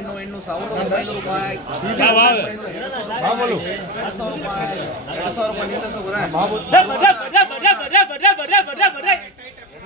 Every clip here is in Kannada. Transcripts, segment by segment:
એનું એનું સો રૂપિયા રૂપિયા બોલો રૂપિયા રૂપિયા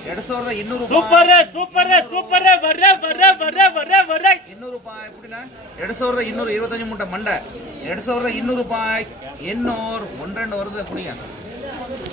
மண்டை ரூபாய் ஒன்று வருது புரியா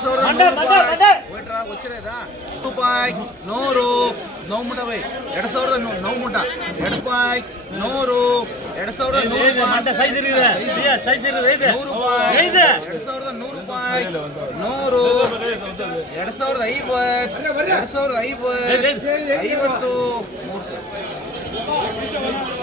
ನೂರು ಸಾವಿರದ ನೂರು ಎರಡ್ ಸಾವಿರದ ಐವತ್ತು ಮೂರು ಸಾವಿರದ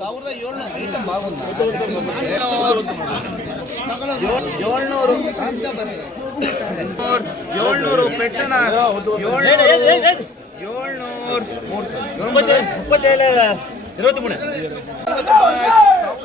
ಸಾವಿರದ ಏಳ್ನೂರು ಏಳ್ನೂರು ಏಳ್ನೂರು ಪೆಟ್ಟಣ ಏಳ್ನೂರು ಮೂರು ಇಪ್ಪತ್ತೇಳ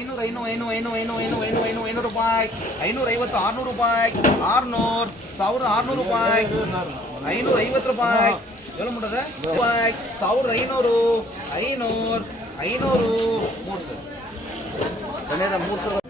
ಐನೂರು ಐನೂರು ಏನು ಏನು ಏನು ಏನು ಏನು ಏನು ಐನೂರು ರೂಪಾಯಿ ಐನೂರು ಐವತ್ತು ಆರ್ನೂರು ರೂಪಾಯಿ ಆರ್ನೂರು ಸಾವಿರದ ಆರ್ನೂರು ರೂಪಾಯಿ ಐನೂರು ಐವತ್ತು ರೂಪಾಯಿ ಎಲ್ಲ ಮುಟ್ಟದ ರೂಪಾಯಿ ಸಾವಿರದ ಐನೂರು ಐನೂರು ಐನೂರು ಮೂರು ಸಾವಿರ ಮೂರು ಸಾವಿರ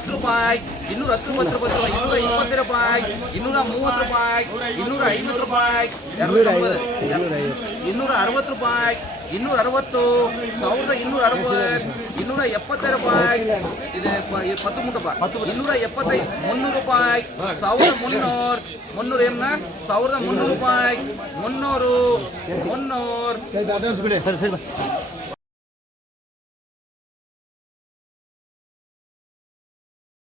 ಇನ್ನೂರ ರೂಪಾಯಿ ಇನ್ನೂರ ಹತ್ತು ರೂಪಾಯಿ ಇನ್ನೂರ ಇಪ್ಪತ್ತು ರೂಪಾಯಿ ಇನ್ನೂರ ಮೂವತ್ತು ರೂಪಾಯಿ ಇನ್ನೂರ ಐವತ್ತು ರೂಪಾಯಿ ಇನ್ನೂರ ಅರವತ್ತು ರೂಪಾಯಿ ಇನ್ನೂರ ಅರವತ್ತು ಸಾವಿರದ ಇನ್ನೂರ ಅರವತ್ತು ಇನ್ನೂರ ರೂಪಾಯಿ ಇದೆ ಪತ್ತು ರೂಪಾಯಿ ಇನ್ನೂರ ಎಪ್ಪತ್ತೈದು ಮುನ್ನೂರು ರೂಪಾಯಿ ಸಾವಿರದ ಮುನ್ನೂರ್ ಮುನ್ನೂರ ಏಮ್ನ ಸಾವಿರದ ಮುನ್ನೂರು ರೂಪಾಯಿ ಮುನ್ನೂರು ಮುನ್ನೂರು